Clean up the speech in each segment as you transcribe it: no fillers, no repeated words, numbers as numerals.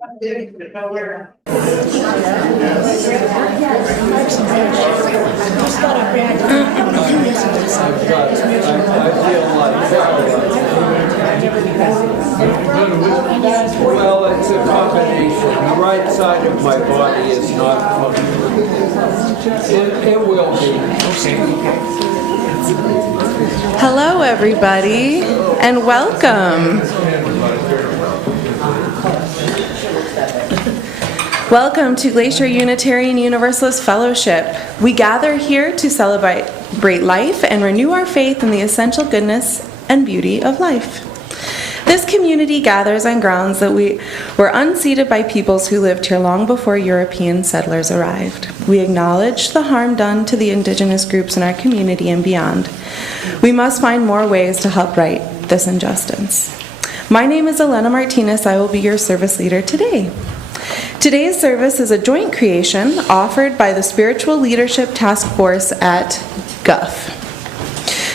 Well, it's a combination. The right side of my body is not functioning. It will be. Hello, everybody, and welcome. Welcome to Glacier Unitarian Universalist Fellowship. We gather here to celebrate life and renew our faith in the essential goodness and beauty of life. This community gathers on grounds that were unseated by peoples who lived here long before European settlers arrived. We acknowledge the harm done to the indigenous groups in our community and beyond. We must find more ways to help right this injustice. My name is Elena Martinez. I will be your service leader today. Today's service is a joint creation offered by the Spiritual Leadership Task Force at GUF.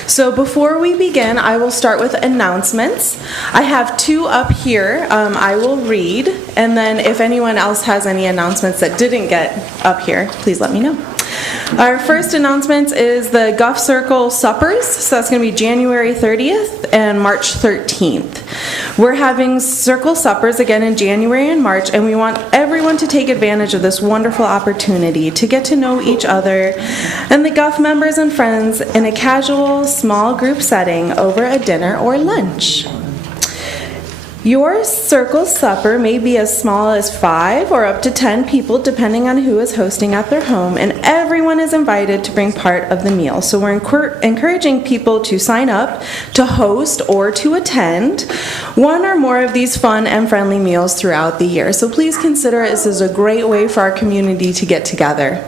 So before we begin, I will start with announcements. I have two up here. I will read, and then if anyone else has any announcements that didn't get up here, please let me know. Our first announcement is the GUF Circle Suppers. So that's going to be January 30th and March 13th. We're having Circle Suppers again in January and March, and we want everyone to take advantage of this wonderful opportunity to get to know each other and the GUF members and friends in a casual, small group setting over a dinner or lunch. Your circle supper may be as small as 5 or up to 10 people, depending on who is hosting at their home, and everyone is invited to bring part of the meal. So we're encouraging people to sign up, to host, or to attend one or more of these fun and friendly meals throughout the year. So please consider this as a great way for our community to get together.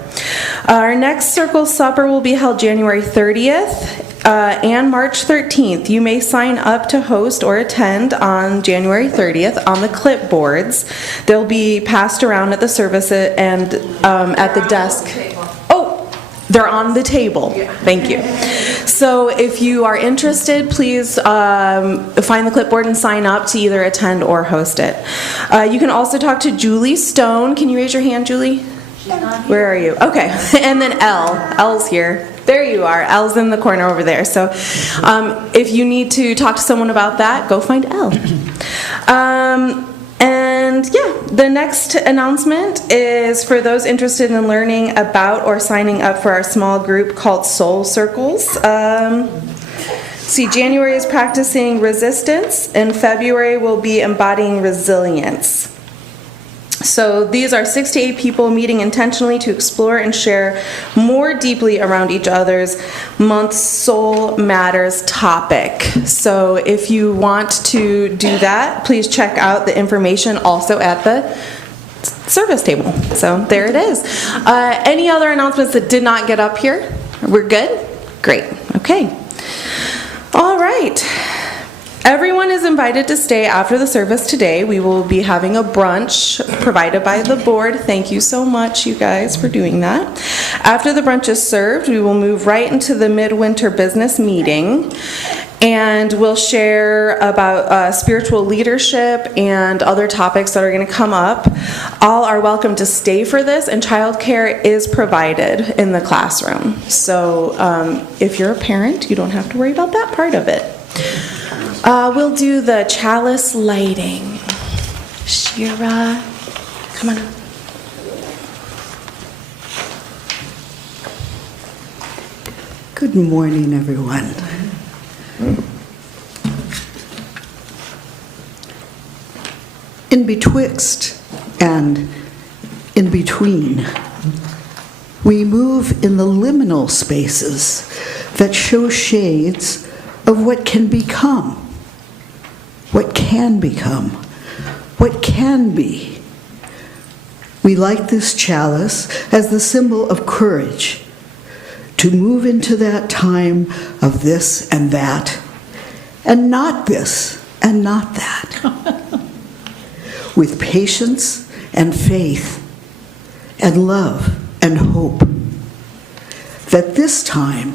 Our next circle supper will be held January 30th. And March 13th. You may sign up to host or attend on January 30th on the clipboards. They'll be passed around at the service and at the desk. Oh, they're on the table. Thank you. So if you are interested, please find the clipboard and sign up to either attend or host it. You can also talk to Julie Stone. Can you raise your hand, Julie? Where are you? Okay. And then Elle's here. There you are. Elle's in the corner over there. So if you need to talk to someone about that, go find Elle. And yeah, the next announcement is for those interested in learning about or signing up for our small group called Soul Circles. January is practicing resistance, and February will be embodying resilience. So these are 6 to 8 people meeting intentionally to explore and share more deeply around each other's month's Soul Matters topic. So if you want to do that, please check out the information also at the service table. So there it is. Any other announcements that did not get up here? We're good? Great. Okay. All right. Everyone is invited to stay after the service today. We will be having a brunch provided by the board. Thank you so much, you guys, for doing that. After the brunch is served, we will move right into the midwinter business meeting, and we'll share about spiritual leadership and other topics that are going to come up. All are welcome to stay for this, and childcare is provided in the classroom. So if you're a parent, you don't have to worry about that part of it. We'll do the chalice lighting. Shira, come on up. Good morning, everyone. In betwixt and in between, we move in the liminal spaces that show shades of what can become. What can become, what can be. We light this chalice as the symbol of courage to move into that time of this and that, and not this and not that, with patience and faith and love and hope that this time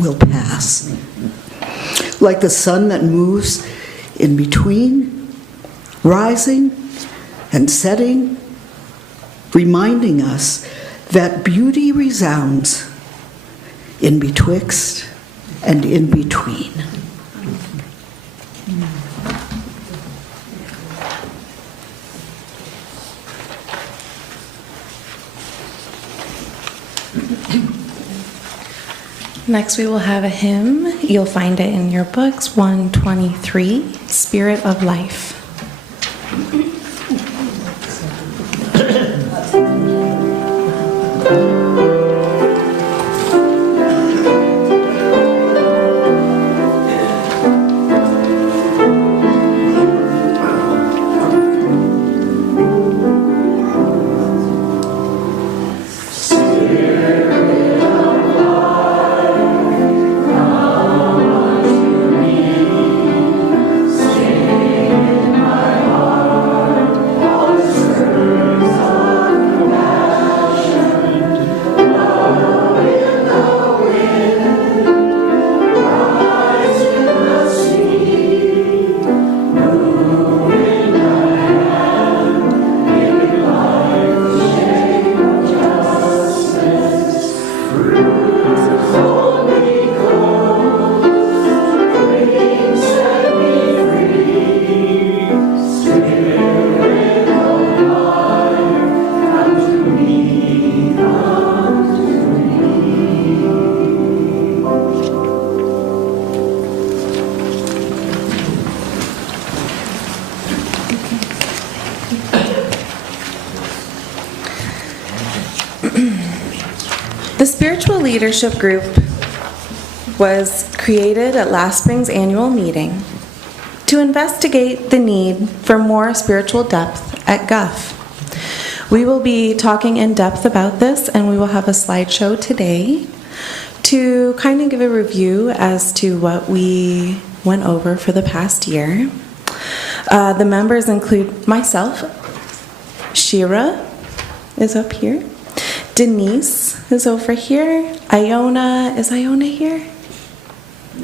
will pass. Like the sun that moves in between, rising and setting, reminding us that beauty resounds in betwixt and in between. Next, we will have a hymn. You'll find it in your books, 123, Spirit of Life. The Spiritual Leadership Group was created at last spring's annual meeting to investigate the need for more spiritual depth at Guff. We will be talking in depth about this, and we will have a slideshow today to kind of give a review as to what we went over for the past year. The members include myself, Shira is up here, Denise is over here, Iona, is Iona here?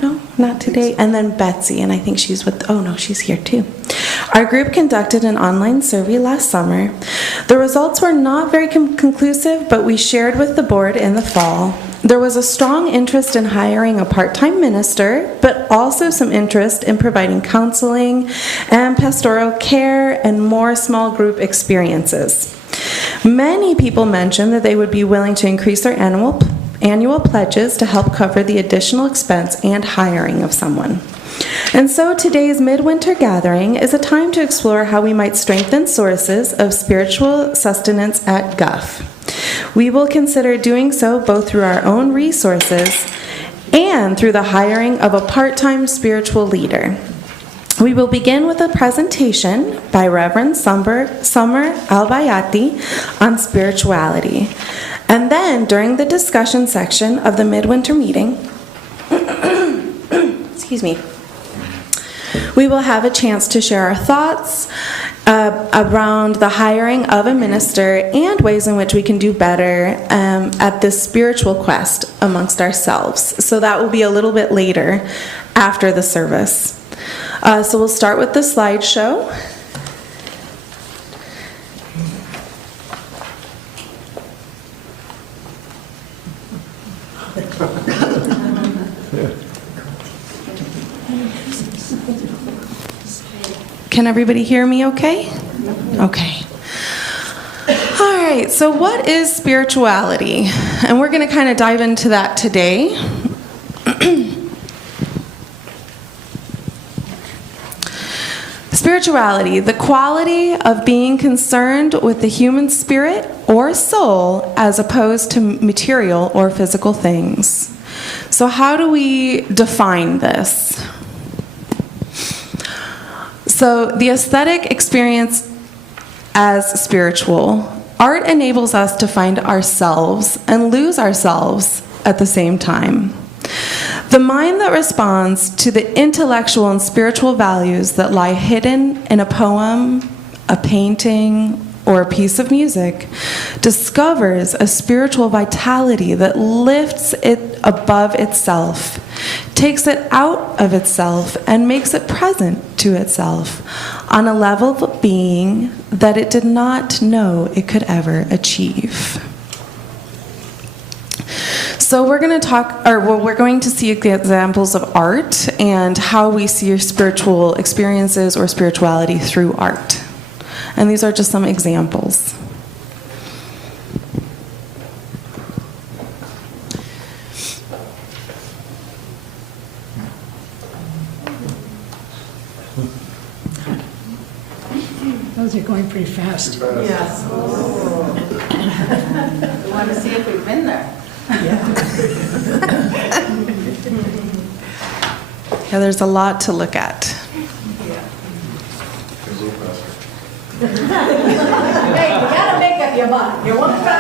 No, not today. And then Betsy, and I think she's with, oh no, she's here too. Our group conducted an online survey last summer. The results were not very conclusive, but we shared with the board in the fall. There was a strong interest in hiring a part-time minister, but also some interest in providing counseling and pastoral care and more small group experiences. Many people mentioned that they would be willing to increase their annual pledges to help cover the additional expense and hiring of someone. And so today's midwinter gathering is a time to explore how we might strengthen sources of spiritual sustenance at Guff. We will consider doing so both through our own resources and through the hiring of a part-time spiritual leader. We will begin with a presentation by Reverend Summer Albayati on spirituality. And then, during the discussion section of the midwinter meeting, excuse me, we will have a chance to share our thoughts around the hiring of a minister and ways in which we can do better at this spiritual quest amongst ourselves. So that will be a little bit later after the service. So we'll start with the slideshow. Can everybody hear me okay? Okay. All right, so what is spirituality? And we're going to kind of dive into that today. Spirituality, the quality of being concerned with the human spirit or soul as opposed to material or physical things. So how do we define this? So the aesthetic experience as spiritual, art enables us to find ourselves and lose ourselves at the same time. The mind that responds to the intellectual and spiritual values that lie hidden in a poem, a painting, or a piece of music discovers a spiritual vitality that lifts it above itself, takes it out of itself, and makes it present to itself, on a level of being that it did not know it could ever achieve. So we're going to see examples of art and how we see spiritual experiences or spirituality through art. And these are just some examples. Those are going pretty fast. Yes. We want to see if we've been there. Yeah, there's a lot to look at. Hey, you gotta make up your mind. You want to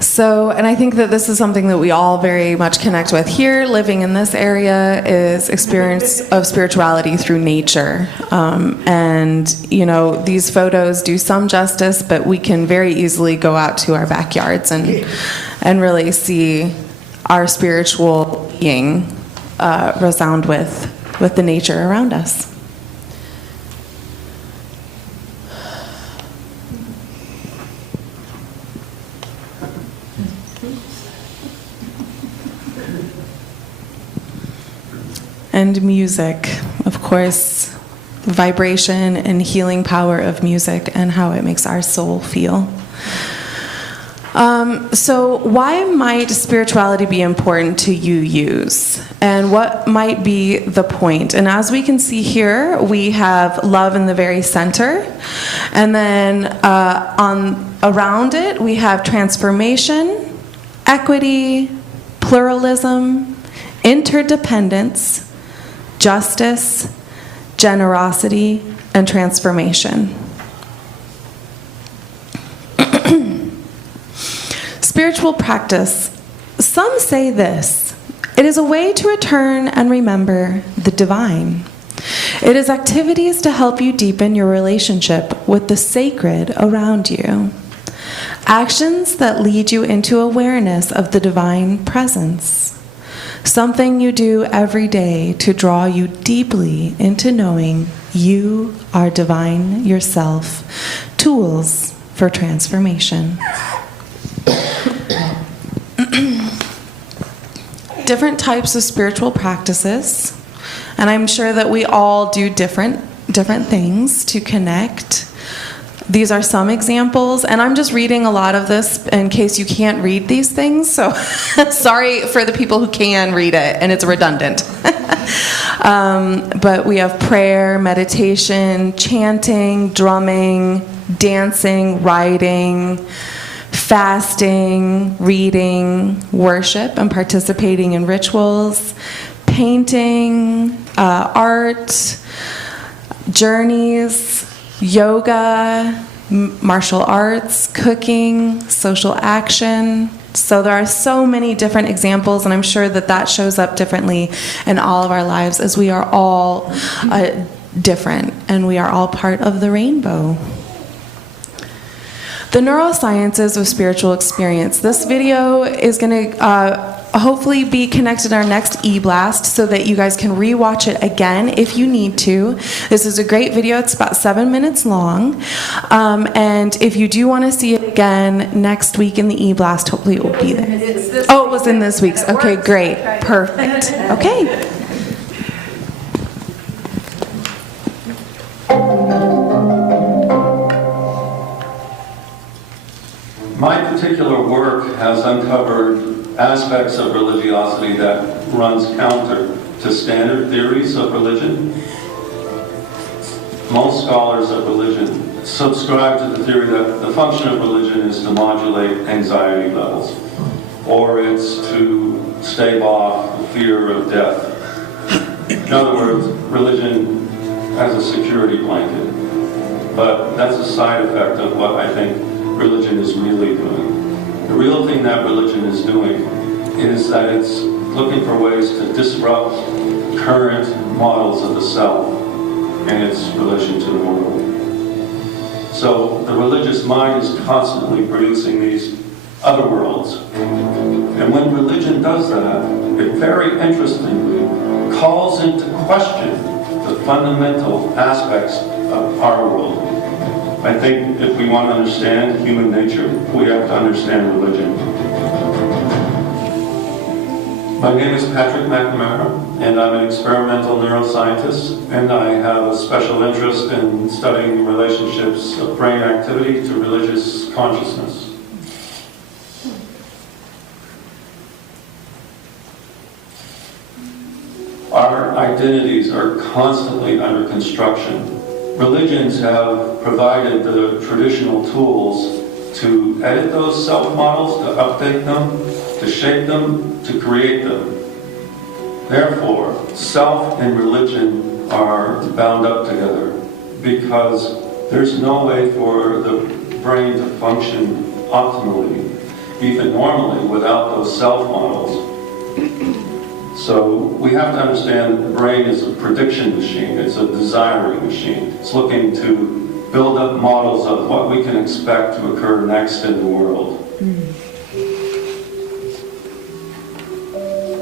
So, and I think that this is something that we all very much connect with here, living in this area, is experience of spirituality through nature. And, you know, these photos do some justice, but we can very easily go out to our backyards and really see our spiritual being resound with the nature around us. And music, of course, vibration and healing power of music and how it makes our soul feel. So why might spirituality be important to you? And what might be the point? And as we can see here, we have love in the very center. And then around it, we have transformation, equity, pluralism, interdependence, justice, generosity, and transformation. Spiritual practice. Some say this: it is a way to return and remember the divine. It is activities to help you deepen your relationship with the sacred around you. Actions that lead you into awareness of the divine presence. Something you do every day to draw you deeply into knowing you are divine yourself. Tools for transformation. Different types of spiritual practices, and I'm sure that we all do different things to connect. These are some examples, and I'm just reading a lot of this in case you can't read these things, so sorry for the people who can read it, and it's redundant. But we have prayer, meditation, chanting, drumming, dancing, writing, fasting, reading, worship, and participating in rituals, painting, art, journeys, yoga, martial arts, cooking, social action. So there are so many different examples, and I'm sure that shows up differently in all of our lives, as we are all different, and we are all part of the rainbow. The neurosciences of spiritual experience. This video is going to hopefully be connected in our next e-blast so that you guys can re-watch it again if you need to. This is a great video. It's about 7 minutes long. And if you do want to see it again next week in the e-blast, hopefully it will be there. Oh, it was in this week's. Okay, great. Perfect. Okay. My particular work has uncovered aspects of religiosity that runs counter to standard theories of religion. Most scholars of religion subscribe to the theory that the function of religion is to modulate anxiety levels, or it's to stave off the fear of death. In other words, religion as a security blanket. But that's a side effect of what I think religion is really doing. The real thing that religion is doing is that it's looking for ways to disrupt current models of the self in its relation to the world. So the religious mind is constantly producing these other worlds. And when religion does that, it very interestingly calls into question the fundamental aspects of our world. I think if we want to understand human nature, we have to understand religion. My name is Patrick McNamara, and I'm an experimental neuroscientist, and I have a special interest in studying relationships of brain activity to religious consciousness. Our identities are constantly under construction. Religions have provided the traditional tools to edit those self-models, to update them, to shape them, to create them. Therefore, self and religion are bound up together because there's no way for the brain to function optimally, even normally, without those self-models. So we have to understand the brain is a prediction machine. It's a desiring machine. It's looking to build up models of what we can expect to occur next in the world.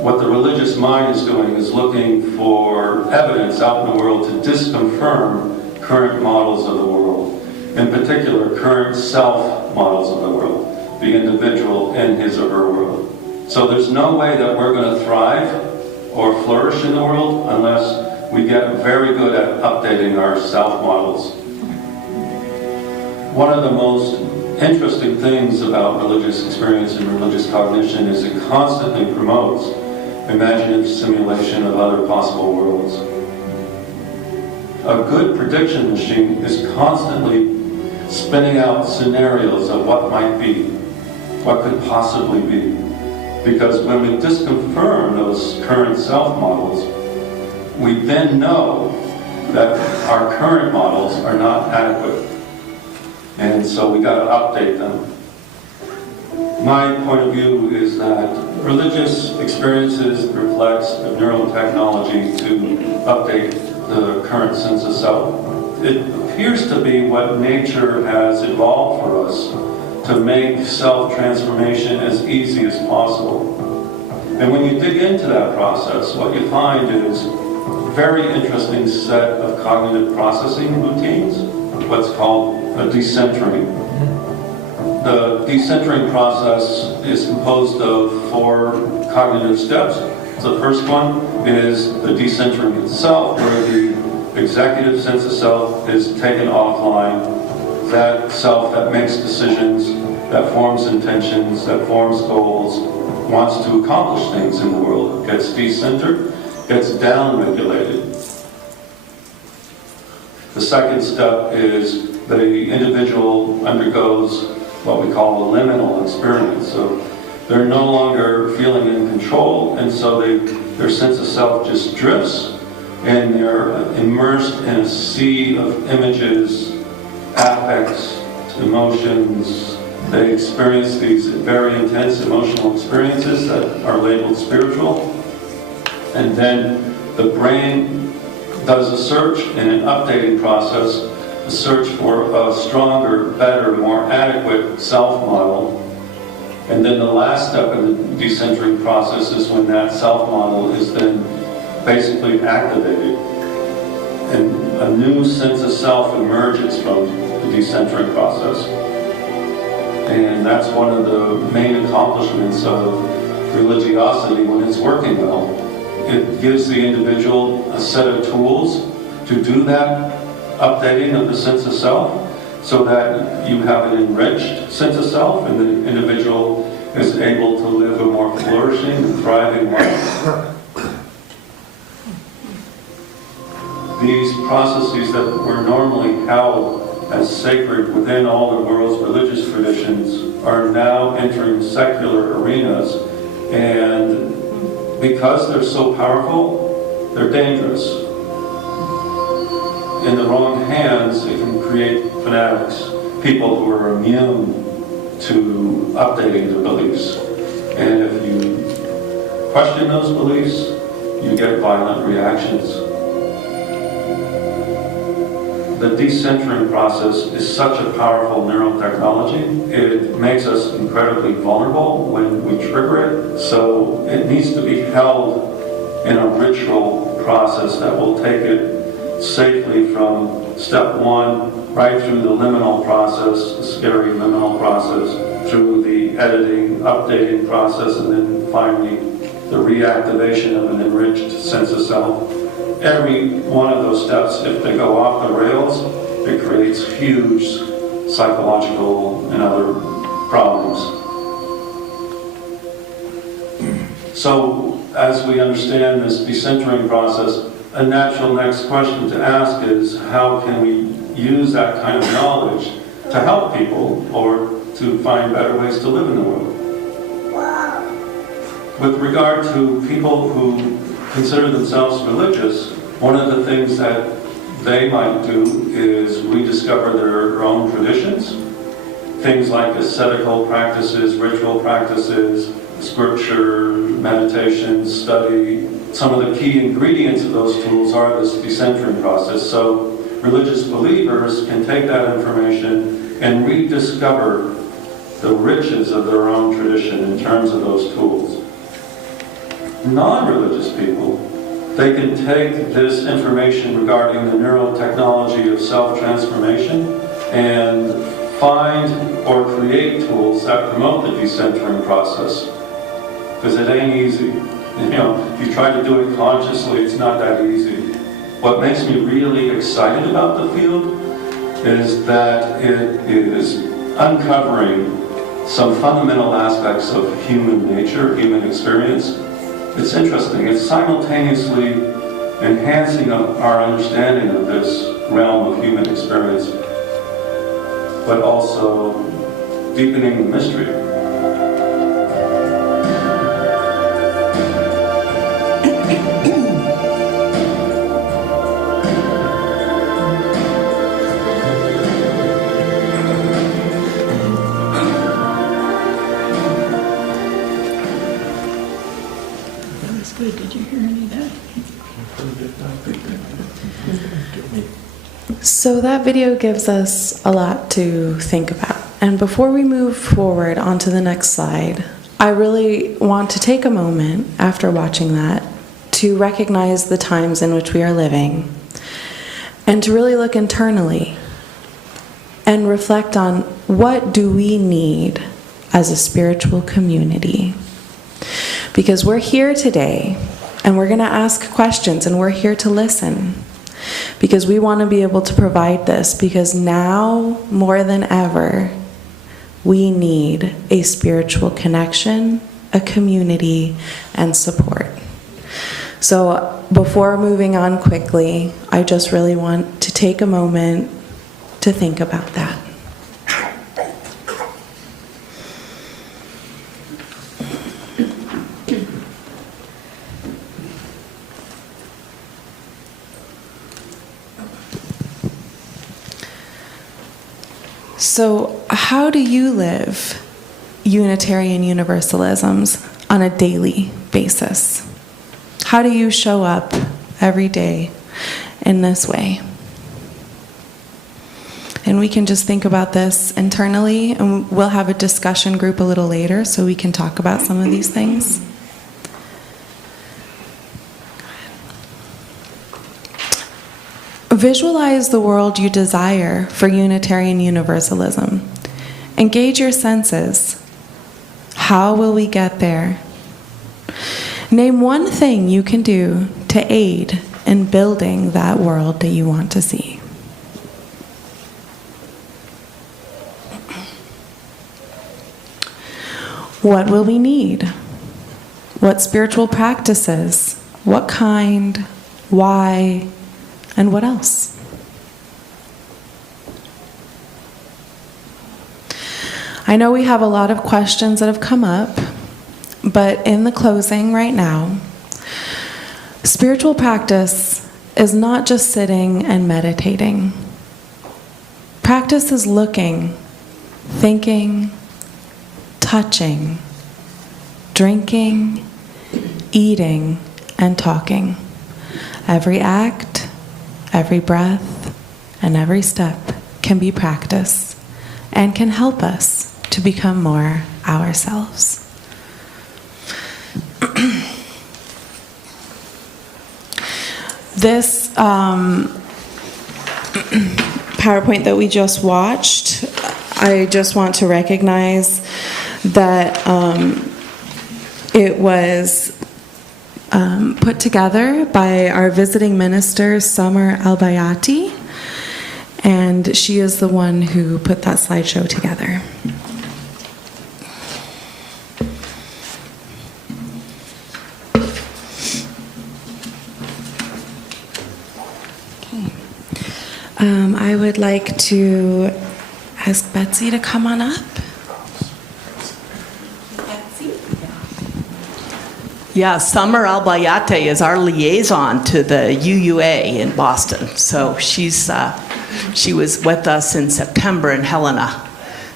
What the religious mind is doing is looking for evidence out in the world to disconfirm current models of the world. In particular, current self models of the world, the individual in his or her world. So there's no way that we're going to thrive or flourish in the world unless we get very good at updating our self-models. One of the most interesting things about religious experience and religious cognition is it constantly promotes imaginative simulation of other possible worlds. A good prediction machine is constantly spinning out scenarios of what might be, what could possibly be. Because when we disconfirm those current self-models, we then know that our current models are not adequate. And so we got to update them. My point of view is that religious experiences reflects the neurotechnology to update the current sense of self. It appears to be what nature has evolved for us to make self-transformation as easy as possible. And when you dig into that process, what you find is a very interesting set of cognitive processing routines, what's called a decentering. The decentering process is composed of 4 cognitive steps. The first one is the decentering itself, where the executive sense of self is taken offline. That self that makes decisions, that forms intentions, that forms goals, wants to accomplish things in the world, gets decentered, gets down-regulated. The second step is the individual undergoes what we call a liminal experience. So they're no longer feeling in control, and so their sense of self just drifts, and they're immersed in a sea of images, affects, emotions. They experience these very intense emotional experiences that are labeled spiritual. And then the brain does a search and an updating process, a search for a stronger, better, more adequate self-model. And then the last step in the decentering process is when that self-model is then basically activated. And a new sense of self emerges from the decentering process. And that's one of the main accomplishments of religiosity when it's working well. It gives the individual a set of tools to do that updating of the sense of self, so that you have an enriched sense of self and the individual is able to live a more flourishing and thriving life. These processes that were normally held as sacred within all the world's religious traditions are now entering secular arenas, and because they're so powerful, they're dangerous. In the wrong hands, it can create fanatics, people who are immune to updating their beliefs. And if you question those beliefs, you get violent reactions. the decentering process is such a powerful neurotechnology. It makes us incredibly vulnerable when we trigger it. So it needs to be held in a ritual process that will take it safely from step one right through the liminal process, the scary liminal process, through the editing, updating process, and then finally the reactivation of an enriched sense of self. Every one of those steps, if they go off the rails, it creates huge psychological and other problems. So, as we understand this decentering process, a natural next question to ask is, how can we use that kind of knowledge to help people or to find better ways to live in the world? With regard to people who consider themselves religious, one of the things that they might do is rediscover their own traditions. Things like ascetical practices, ritual practices, scripture, meditation, study. Some of the key ingredients of those tools are this decentering process. So religious believers can take that information and rediscover the riches of their own tradition in terms of those tools. Non-religious people, they can take this information regarding the neurotechnology of self-transformation and find or create tools that promote the decentering process. Because it ain't easy. You know, if you try to do it consciously, it's not that easy. What makes me really excited about the field is that it is uncovering some fundamental aspects of human nature, human experience. It's interesting. It's simultaneously enhancing our understanding of this realm of human experience, but also deepening the mystery. That was good. Did you hear any of that? So that video gives us a lot to think about. And before we move forward onto the next slide, I really want to take a moment after watching that to recognize the times in which we are living and to really look internally and reflect on what do we need as a spiritual community. Because we're here today and we're going to ask questions and we're here to listen. Because we want to be able to provide this, because now more than ever, we need a spiritual connection, a community, and support. So before moving on quickly, I just really want to take a moment to think about that. So, how do you live Unitarian Universalisms on a daily basis? How do you show up every day in this way? And we can just think about this internally, and we'll have a discussion group a little later so we can talk about some of these things. Visualize the world you desire for Unitarian Universalism. Engage your senses. How will we get there? Name one thing you can do to aid in building that world that you want to see. What will we need? What spiritual practices? What kind? Why? And what else? I know we have a lot of questions that have come up, but in the closing right now, spiritual practice is not just sitting and meditating. Practice is looking, thinking, touching, drinking, eating, and talking. Every act, every breath, and every step can be practice and can help us to become more ourselves. This PowerPoint that we just watched, I just want to recognize that it was put together by our visiting minister, Summer Albayati, and she is the one who put that slideshow together. I would like to ask Betsy to come on up. Betsy? Yeah, Summer Albayate is our liaison to the UUA in Boston. So she was with us in September in Helena,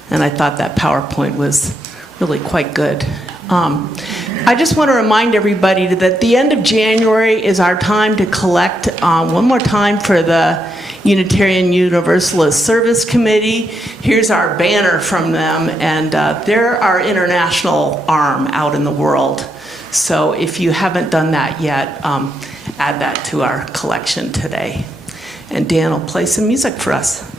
and I thought that PowerPoint was really quite good. I just want to remind everybody that the end of January is our time to collect one more time for the Unitarian Universalist Service Committee. Here's our banner from them, and they're our international arm out in the world. So if you haven't done that yet, add that to our collection today. And Dan will play some music for us.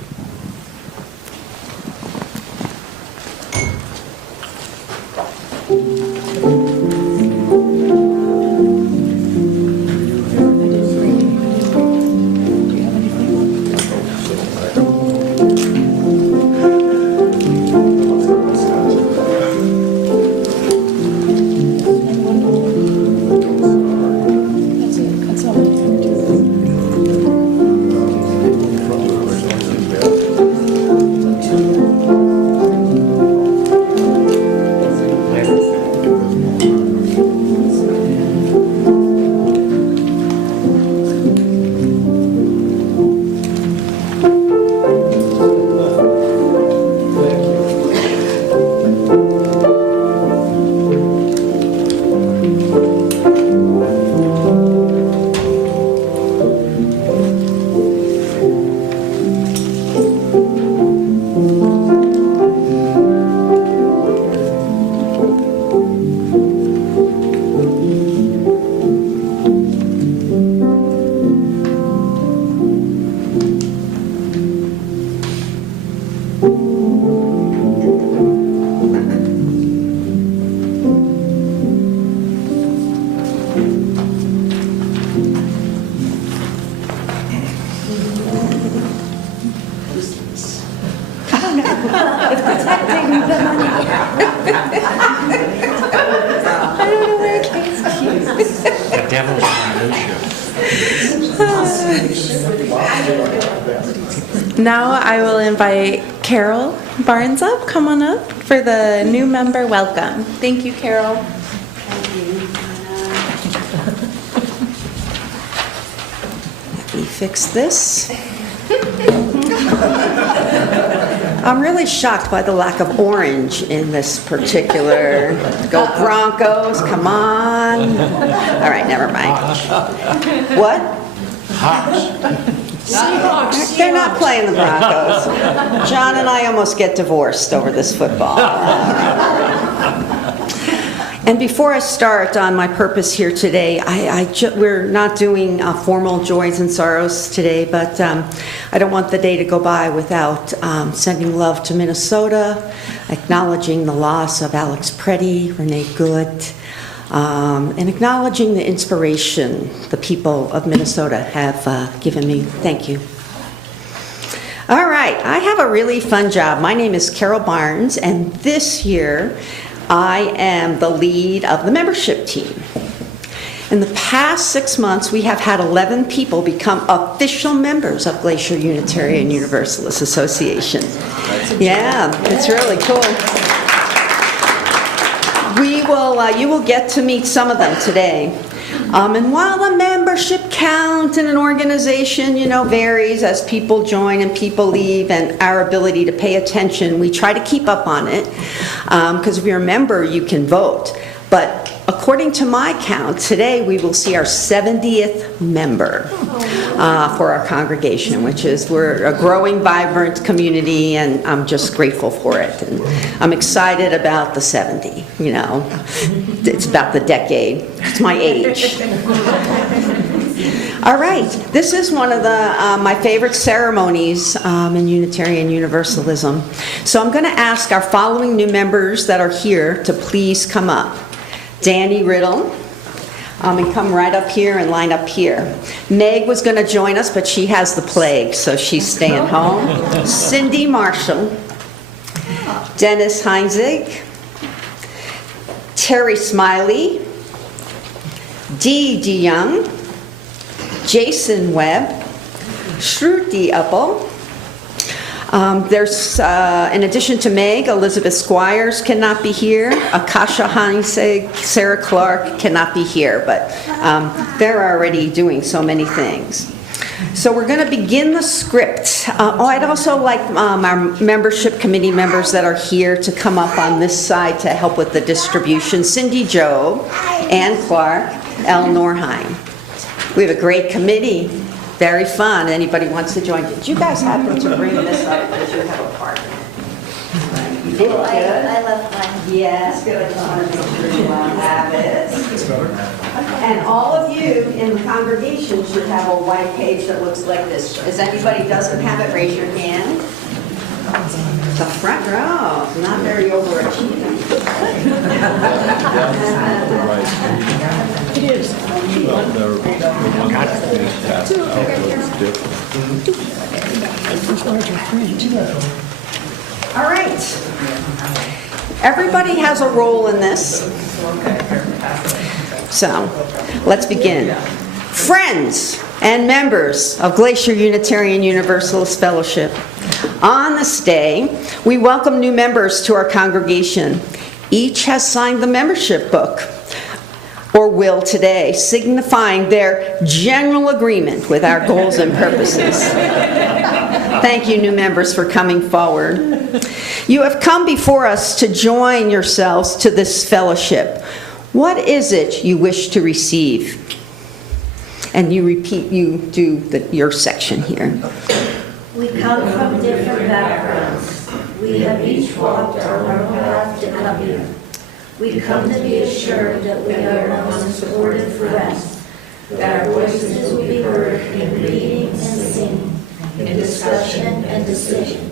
Now I will invite Carol Barnes up. Come on up for the new member welcome. Thank you, Carol. Let me fix this. I'm really shocked by the lack of orange in this particular. Go Broncos, come on. All right, never mind. What? Seahawks. They're not playing the Broncos. John and I almost get divorced over this football. And before I start on my purpose here today, we're not doing formal joys and sorrows today, but I don't want the day to go by without sending love to Minnesota, acknowledging the loss of Alex Preddy, Renee Good, and acknowledging the inspiration the people of Minnesota have given me. Thank you. All right, I have a really fun job. My name is Carol Barnes, and this year I am the lead of the membership team. In the past 6 months, we have had 11 people become official members of Glacier Unitarian Universalist Association. Yeah, it's really cool. You will get to meet some of them today. And while the membership count in an organization, varies as people join and people leave, and our ability to pay attention, we try to keep up on it. Because if you're a member, you can vote. But according to my count, today we will see our 70th member for our congregation, which is, we're a growing, vibrant community, and I'm just grateful for it. And I'm excited about the 70, you know. It's about the decade. It's my age. All right, this is one of my favorite ceremonies in Unitarian Universalism. So I'm going to ask our following new members that are here to please come up. Danny Riddle, and come right up here and line up here. Meg was going to join us, but she has the plague, so she's staying home. Cindy Marshall, Dennis Heinzig, Terry Smiley, Dee DeYoung, Jason Webb, Shruti Uppal. There's, in addition to Meg, Elizabeth Squires cannot be here. Akasha Heinzig, Sarah Clark cannot be here, but they're already doing so many things. So we're going to begin the script. I'd also like our membership committee members that are here to come up on this side to help with the distribution. Cindy Job, Ann Clark, Elle Norheim. We have a great committee. Very fun. Anybody wants to join? Did you guys happen to bring this up because you have a partner? You did good? I left mine. Yes, good. I just want to make sure you all have it. And all of you in the congregation should have a white page that looks like this. If anybody doesn't have it, raise your hand. The front row, not very overachieving. It is. It's larger print. All right. Everybody has a role in this. So, let's begin. Friends and members of Glacier Unitarian Universalist Fellowship, on this day, we welcome new members to our congregation. Each has signed the membership book, or will today, signifying their general agreement with our goals and purposes. Thank you, new members, for coming forward. You have come before us to join yourselves to this fellowship. What is it you wish to receive? And you do your section here. We come from different backgrounds. We have each walked our own path to come here. We come to be assured that we are not supported for rest, that our voices will be heard in reading and singing, in discussion and decision.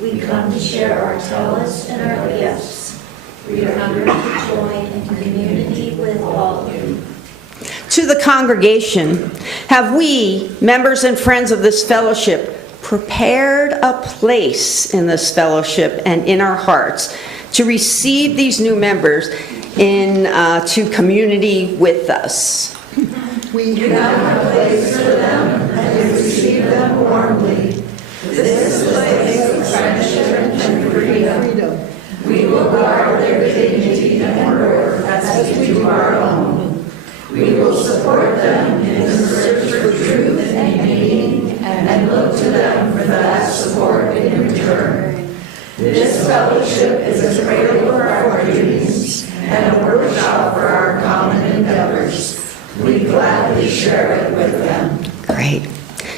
We come to share our talents and our gifts. We are eager to join in community with all of you. To the congregation, have we, members and friends of this fellowship, prepared a place in this fellowship and in our hearts to receive these new members to community with us? We have a place for them and receive them warmly. This is a place of friendship and freedom. We will guard their dignity and worth as we do our own. We will support them in the search for truth and meaning and look to them for that support in return. This fellowship is a cradle for our dreams and a workshop for our common endeavors. We gladly share it with them. Great.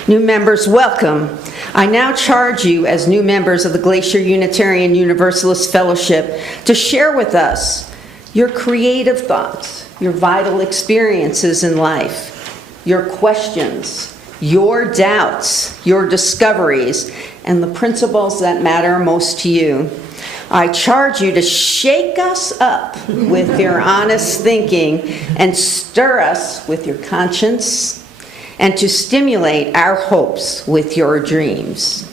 New members, welcome. I now charge you as new members of the Glacier Unitarian Universalist Fellowship to share with us your creative thoughts, your vital experiences in life, your questions, your doubts, your discoveries, and the principles that matter most to you. I charge you to shake us up with your honest thinking and stir us with your conscience, and to stimulate our hopes with your dreams.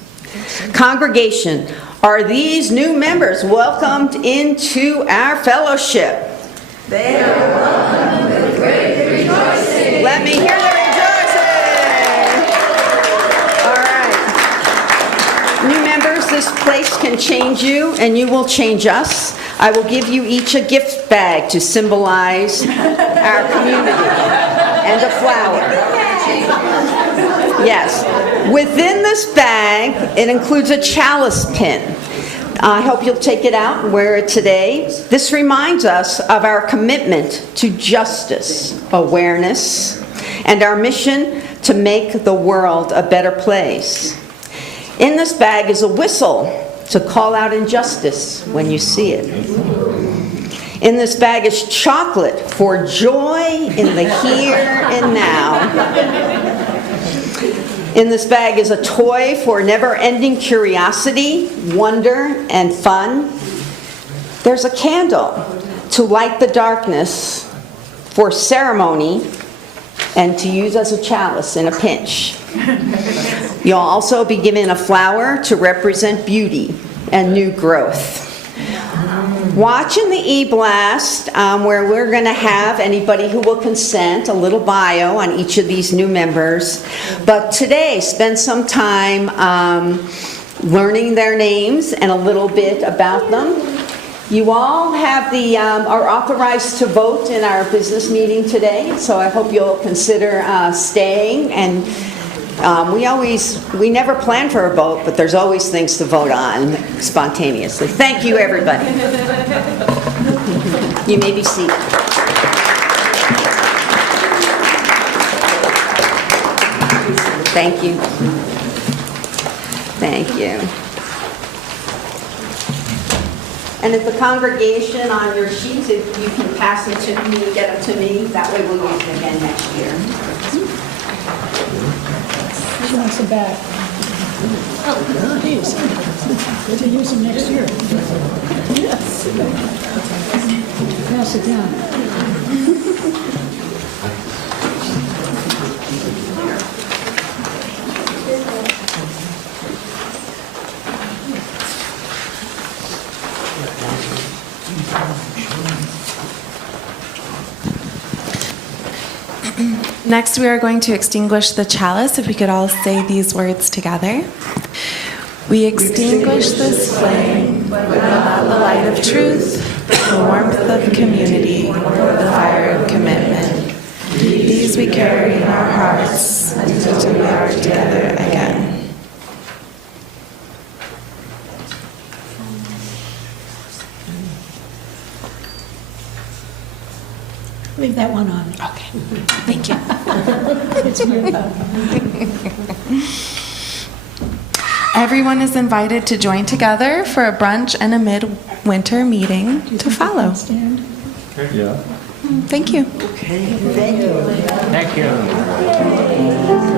Congregation, are these new members welcomed into our fellowship? They are welcome with great rejoicing. Let me hear the rejoicing. All right. New members, this place can change you, and you will change us. I will give you each a gift bag to symbolize our community and a flower. Yes. Within this bag, it includes a chalice pin. I hope you'll take it out and wear it today. This reminds us of our commitment to justice, awareness, and our mission to make the world a better place. In this bag is a whistle to call out injustice when you see it. In this bag is chocolate for joy in the here and now. In this bag is a toy for never-ending curiosity, wonder, and fun. There's a candle to light the darkness, for ceremony, and to use as a chalice in a pinch. You'll also be given a flower to represent beauty and new growth. Watch in the e-blast where we're going to have, anybody who will consent, a little bio on each of these new members. But today, spend some time learning their names and a little bit about them. You all have are authorized to vote in our business meeting today, so I hope you'll consider staying. And we never plan for a vote, but there's always things to vote on spontaneously. Thank you, everybody. You may be seated. Thank you. Thank you. And if the congregation on your sheets, if you can pass them to me, get them to me, that way we'll use them again next year. Who wants the back? Oh, please. To use them next year. Yes. Pass it down. Next, we are going to extinguish the chalice. If we could all say these words together. We extinguish this flame, but not the light of truth, the warmth of community, the fire of commitment. These we carry in our hearts until we are together again. Leave that one on. Okay, thank you. It's weird. Everyone is invited to join together for a brunch and a midwinter meeting to follow. Stand. Thank you. Okay, thank you. Thank you.